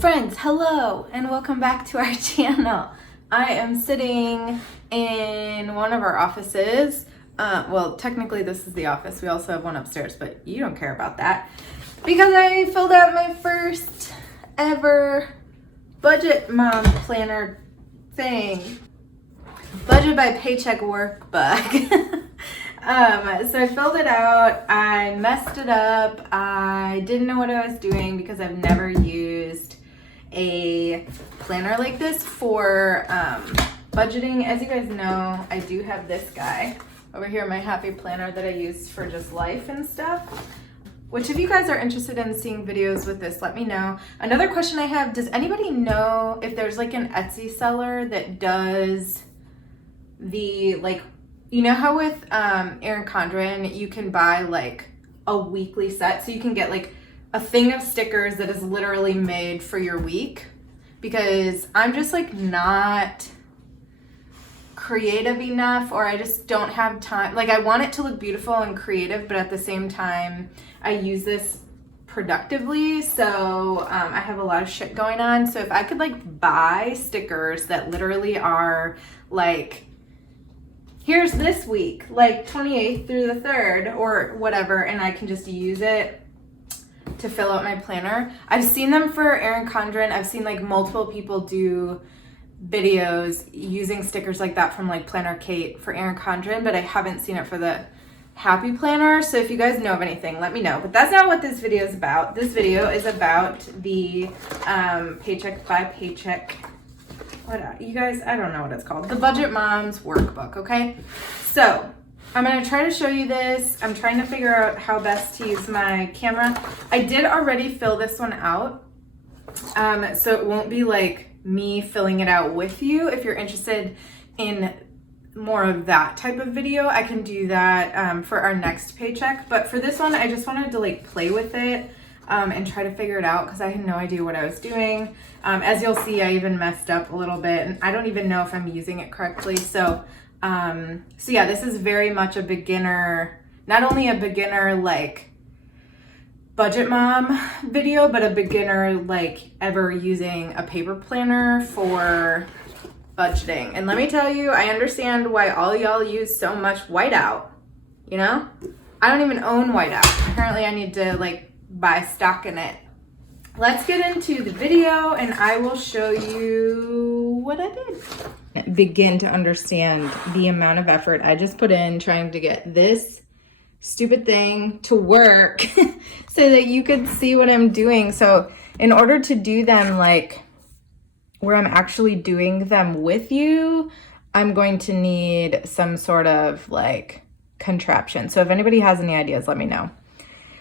Friends, hello and welcome back to our channel. I am sitting in one of our offices. Well, technically this is the office. We also have one upstairs, but you don't care about that because I filled out my first ever budget mom planner thing. Budget by Paycheck Workbook. So I filled it out, I messed it up, I didn't know what I was doing because I've never used a planner like this for budgeting. As you guys know, I do have this guy over here, my happy planner that I use for just life and stuff. Which if you guys are interested in seeing videos with this, let me know. Another question I have, does anybody know if there's like an Etsy seller that does the like, you know how with Erin Condren you can buy like a weekly set, so you can get like a thing of stickers that is literally made for your week, because I'm just like not creative enough, or I just don't have time. Like I want it to look beautiful and creative, but at the same time I use this productively, so I have a lot of shit going on. So if I could like buy stickers that literally are like, here's this week, like 28th through the 3rd or whatever, and I can just use it to fill out my planner. I've seen them for Erin Condren. I've seen like multiple people do videos using stickers like that from like Planner Kate for Erin Condren, but I haven't seen it for the Happy Planner. So if you guys know of anything, let me know. But that's not what this video is about. This video is about the Paycheck by Paycheck, you guys, I don't know what it's called. The Budget Moms Workbook, okay? So I'm gonna try to show you this. I'm trying to figure out how best to use my camera. I did already fill this one out, so it won't be like me filling it out with you. If you're interested in more of that type of video, I can do that for our next paycheck. But for this one, I just wanted to like play with it and try to figure it out because I had no idea what I was doing. As you'll see, I even messed up a little bit, and I don't even know if I'm using it correctly. So yeah, this is very much a beginner, not only a beginner like budget mom video, but a beginner like ever using a paper planner for budgeting. And let me tell you, I understand why all y'all use so much whiteout. You know, I don't even own whiteout. Apparently I need to like buy stock in it. Let's get into the video and I will show you what I did. Begin to understand the amount of effort I just put in trying to get this stupid thing to work so that you could see what I'm doing. So in order to do them like where I'm actually doing them with you, I'm going to need some sort of like contraption. So if anybody has any ideas, let me know.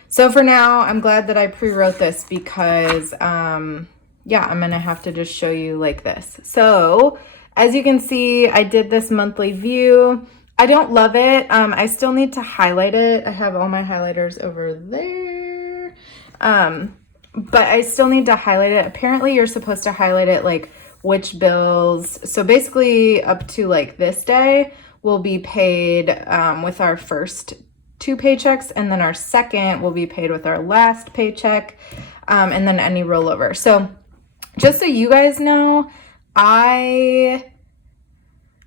So for now, I'm glad that I pre-wrote this because, yeah, I'm going to have to just show you like this. So as you can see, I did this monthly view. I don't love it. I still need to highlight it. I have all my highlighters over there. But I still need to highlight it. Apparently you're supposed to highlight it like which bills. So basically up to like this day will be paid with our first 2 paychecks, and then our second will be paid with our last paycheck, and then any rollover. So just so you guys know, I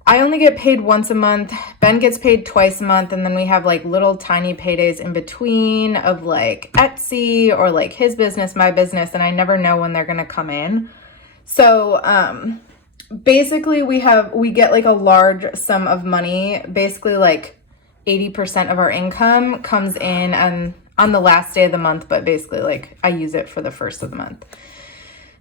only get paid once a month. Ben gets paid twice a month, and then we have like little tiny paydays in between of like Etsy or like his business, my business, and I never know when they're gonna come in. So basically we get like a large sum of money, basically like 80% of our income comes in on the last day of the month, but basically like I use it for the first of the month.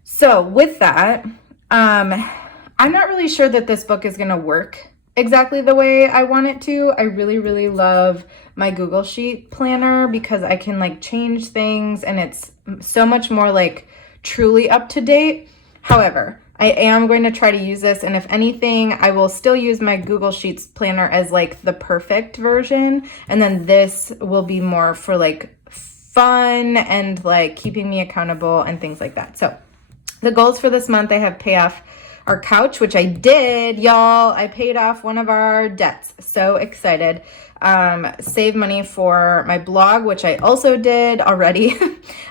So with that, I'm not really sure that this book is going to work exactly the way I want it to. I really, really love my Google Sheet planner because I can like change things and it's so much more like truly up to date. However, I am going to try to use this, and if anything, I will still use my Google Sheets planner as like the perfect version, and then this will be more for like fun and like keeping me accountable and things like that. So the goals for this month, I have pay off our couch, which I did, y'all. I paid off one of our debts. So excited. Save money for my blog, which I also did already.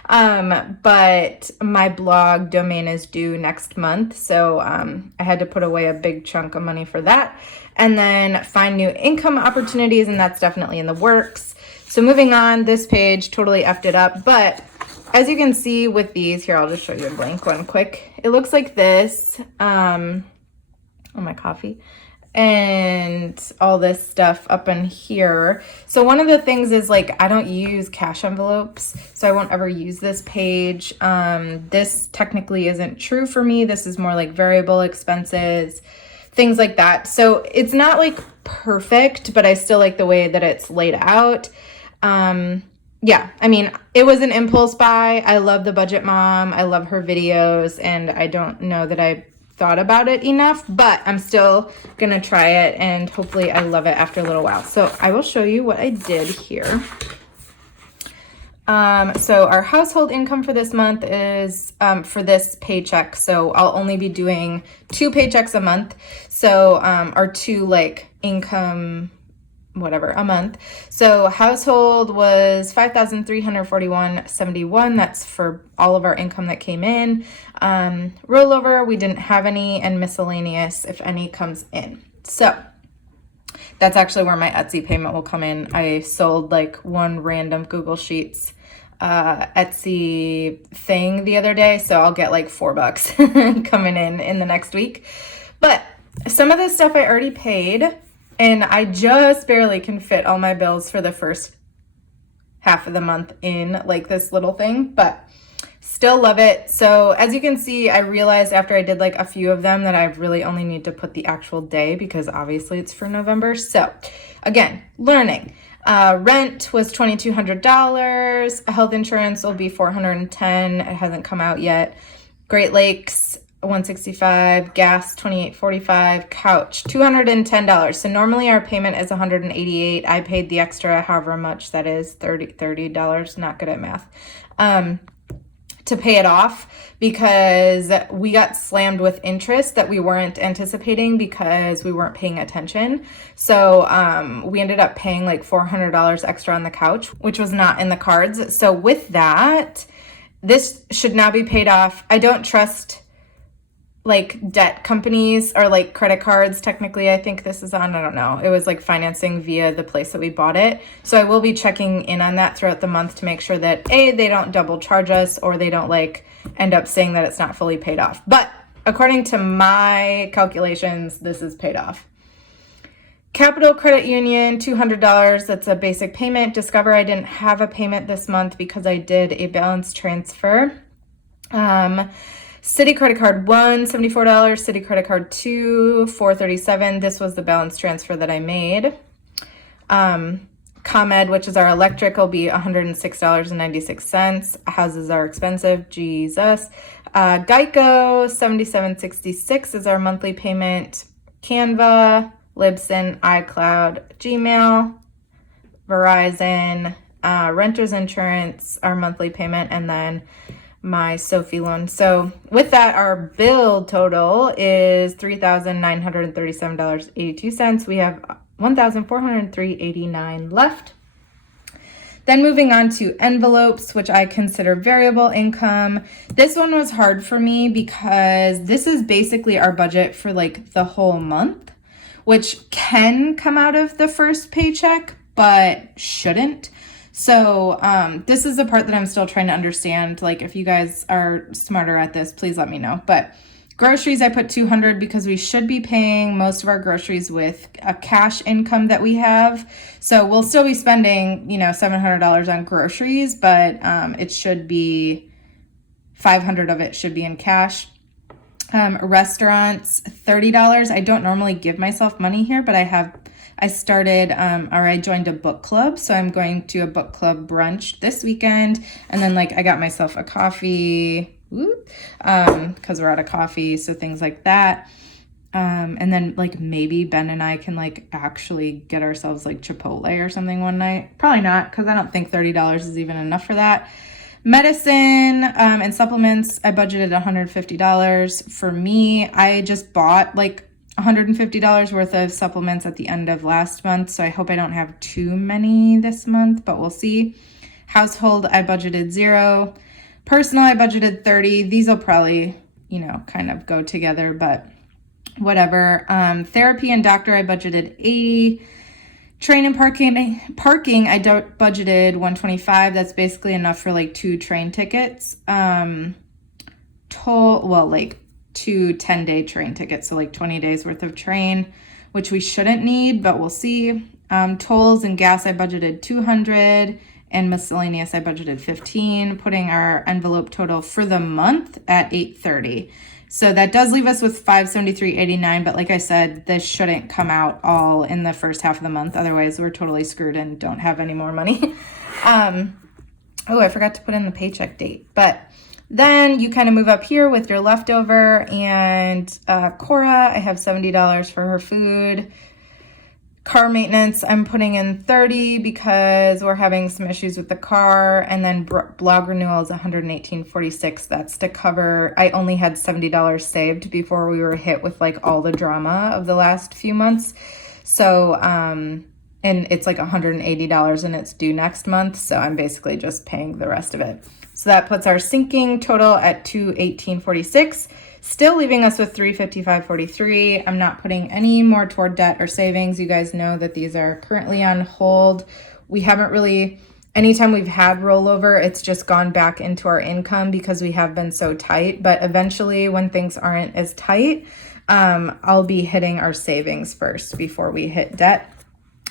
But my blog domain is due next month. So I had to put away a big chunk of money for that. And then find new income opportunities, and that's definitely in the works. So moving on, this page totally effed it up. But as you can see with these, here, I'll just show you a blank one quick. It looks like this. Oh, my coffee. And all this stuff up in here. So one of the things is like, I don't use cash envelopes, so I won't ever use this page. This technically isn't true for me. This is more like variable expenses, things like that. So it's not like perfect, but I still like the way that it's laid out. Yeah, I mean, it was an impulse buy. I love the Budget Mom. I love her videos, and I don't know that I thought about it enough, but I'm still gonna try it, and hopefully I love it after a little while. So I will show you what I did here. So our household income for this month is for this paycheck. So I'll only be doing 2 paychecks a month. So our 2 like income whatever a month. So household was $5,341.71. That's for all of our income that came in. Rollover, we didn't have any, and miscellaneous, if any, comes in. So that's actually where my Etsy payment will come in. I sold like one random Google Sheets Etsy thing the other day, so I'll get like $4 coming in the next week. But some of this stuff I already paid, and I just barely can fit all my bills for the first half of the month in like this little thing, but still love it. So as you can see, I realized after I did like a few of them that I really only need to put the actual day, because obviously it's for November. So again, learning. Rent was $2,200. Health insurance will be $410. It hasn't come out yet. Great Lakes, $165. Gas, $28.45. Couch, $210. So normally our payment is $188. I paid the extra, however much that is, $30. Not good at math. To pay it off, because we got slammed with interest that we weren't anticipating because we weren't paying attention. So we ended up paying like $400 extra on the couch, which was not in the cards. So with that, this should now be paid off. I don't trust like debt companies or like credit cards. Technically, I think this is on, I don't know. It was like financing via the place that we bought it. So I will be checking in on that throughout the month to make sure that A, they don't double charge us, or they don't like end up saying that it's not fully paid off. But according to my calculations, this is paid off. Capital Credit Union, $200. That's a basic payment. Discover, I didn't have a payment this month because I did a balance transfer. Citi credit card, $1, $74. Citi credit card, $2, $437. This was the balance transfer that I made. ComEd, which is our electric, will be $106.96. Houses are expensive, Jesus. Geico, $77.66 is our monthly payment. Canva, Libsyn, iCloud, Gmail, Verizon, renter's insurance, our monthly payment, and then my Sophie loan. So with that, our bill total is $3,937.82. We have $1,403.89 left. Then moving on to envelopes, which I consider variable income. This one was hard for me because this is basically our budget for like the whole month, which can come out of the first paycheck, but shouldn't. So this is the part that I'm still trying to understand. Like, if you guys are smarter at this, please let me know. But groceries, I put $200 because we should be paying most of our groceries with a cash income that we have. So we'll still be spending, $700 on groceries, but it should be $500 of it should be in cash. Restaurants, $30. I don't normally give myself money here, but I joined a book club, so I'm going to a book club brunch this weekend, and then I got myself a coffee, because we're out of coffee, so things like that. And then maybe Ben and I can actually get ourselves Chipotle or something one night. Probably not, because I don't think $30 is even enough for that. Medicine and supplements, I budgeted $150. For me, I just bought like $150 worth of supplements at the end of last month, so I hope I don't have too many this month, but we'll see. Household, I budgeted $0. Personal, I budgeted $30. These will probably, you know, kind of go together, but whatever. Therapy and doctor, I budgeted $80. Train and parking, I budgeted $125. That's basically enough for like 2 train tickets. Like 2 10-day train tickets, so like 20 days worth of train, which we shouldn't need, but we'll see. Tolls and gas, I budgeted $200, and miscellaneous, I budgeted $15, putting our envelope total for the month at $830. So that does leave us with $573.89, but like I said, this shouldn't come out all in the first half of the month. Otherwise, we're totally screwed and don't have any more money. Oh, I forgot to put in the paycheck date. But then you kind of move up here with your leftover, and Cora, I have $70 for her food. Car maintenance, I'm putting in $30 because we're having some issues with the car. And then blog renewal is $118.46. That's to cover, I only had $70 saved before we were hit with like all the drama of the last few months. So, and it's like $180 and it's due next month. So I'm basically just paying the rest of it. So that puts our sinking total at $218.46. Still leaving us with $355.43. I'm not putting any more toward debt or savings. You guys know that these are currently on hold. We haven't really, anytime we've had rollover, it's just gone back into our income because we have been so tight. But eventually when things aren't as tight, I'll be hitting our savings first before we hit debt.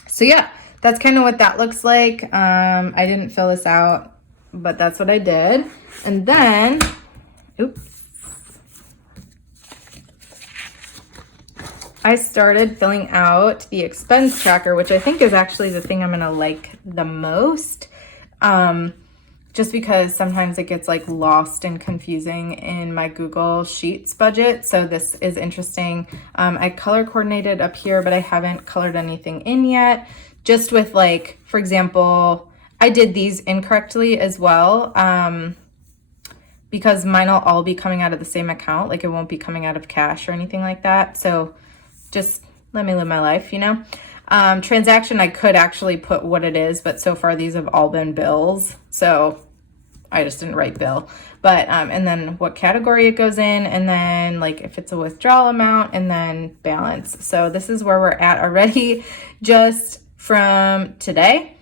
So yeah, that's kind of what that looks like. I didn't fill this out, but that's what I did. And then, oops. I started filling out the expense tracker, which I think is actually the thing I'm going to like the most. Just because sometimes it gets like lost and confusing in my Google Sheets budget. So this is interesting. I color coordinated up here, but I haven't colored anything in yet. Just with like, for example, I did these incorrectly as well. Because mine will all be coming out of the same account. Like it won't be coming out of cash or anything like that. So just let me live my life, you know? Transaction, I could actually put what it is, but so far these have all been bills. So I just didn't write bill. But, and then what category it goes in, and then like if it's a withdrawal amount, and then balance. So this is where we're at already just from today.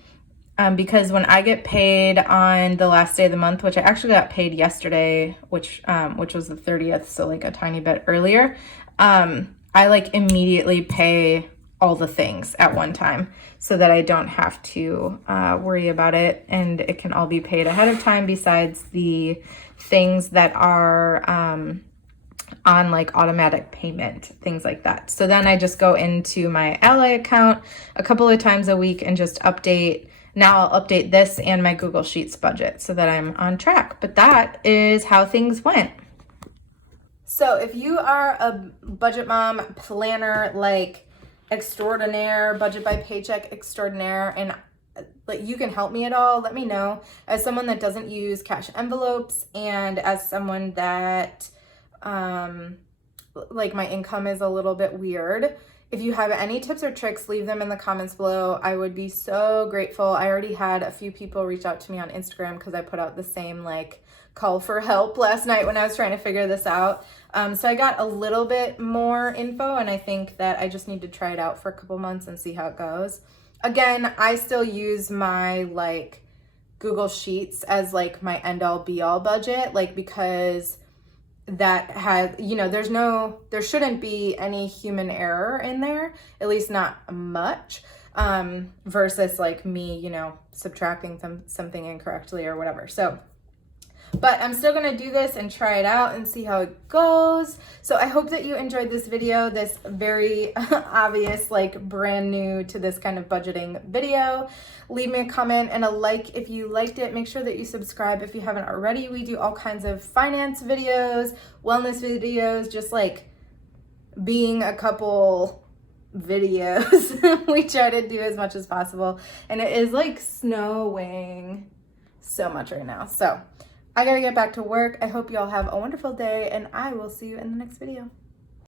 Because when I get paid on the last day of the month, which I actually got paid yesterday, which was the 30th, so like a tiny bit earlier, I like immediately pay all the things at one time so that I don't have to worry about it, and it can all be paid ahead of time besides the things that are on like automatic payment, things like that. So then I just go into my Ally account a couple of times a week and just update. Now I'll update this and my Google Sheets budget so that I'm on track. But that is how things went. So if you are a budget mom, planner, like extraordinaire, budget by paycheck extraordinaire, and like you can help me at all, let me know. As someone that doesn't use cash envelopes, and as someone that like my income is a little bit weird, if you have any tips or tricks, leave them in the comments below. I would be so grateful. I already had a few people reach out to me on Instagram because I put out the same like call for help last night when I was trying to figure this out. So I got a little bit more info, and I think that I just need to try it out for a couple months and see how it goes. Again, I still use my like Google Sheets as like my end all be all budget, like because that has, you know, there shouldn't be any human error in there, at least not much, versus like me, you know, subtracting something incorrectly or whatever. So, but I'm still going to do this and try it out and see how it goes. So I hope that you enjoyed this video, this very obvious, like brand new to this kind of budgeting video. Leave me a comment and a like if you liked it. Make sure that you subscribe if you haven't already. We do all kinds of finance videos, wellness videos, just like being a couple videos. We try to do as much as possible. And it is like snowing. so much right now. So I gotta get back to work. I hope you all have a wonderful day, and I will see you in the next video.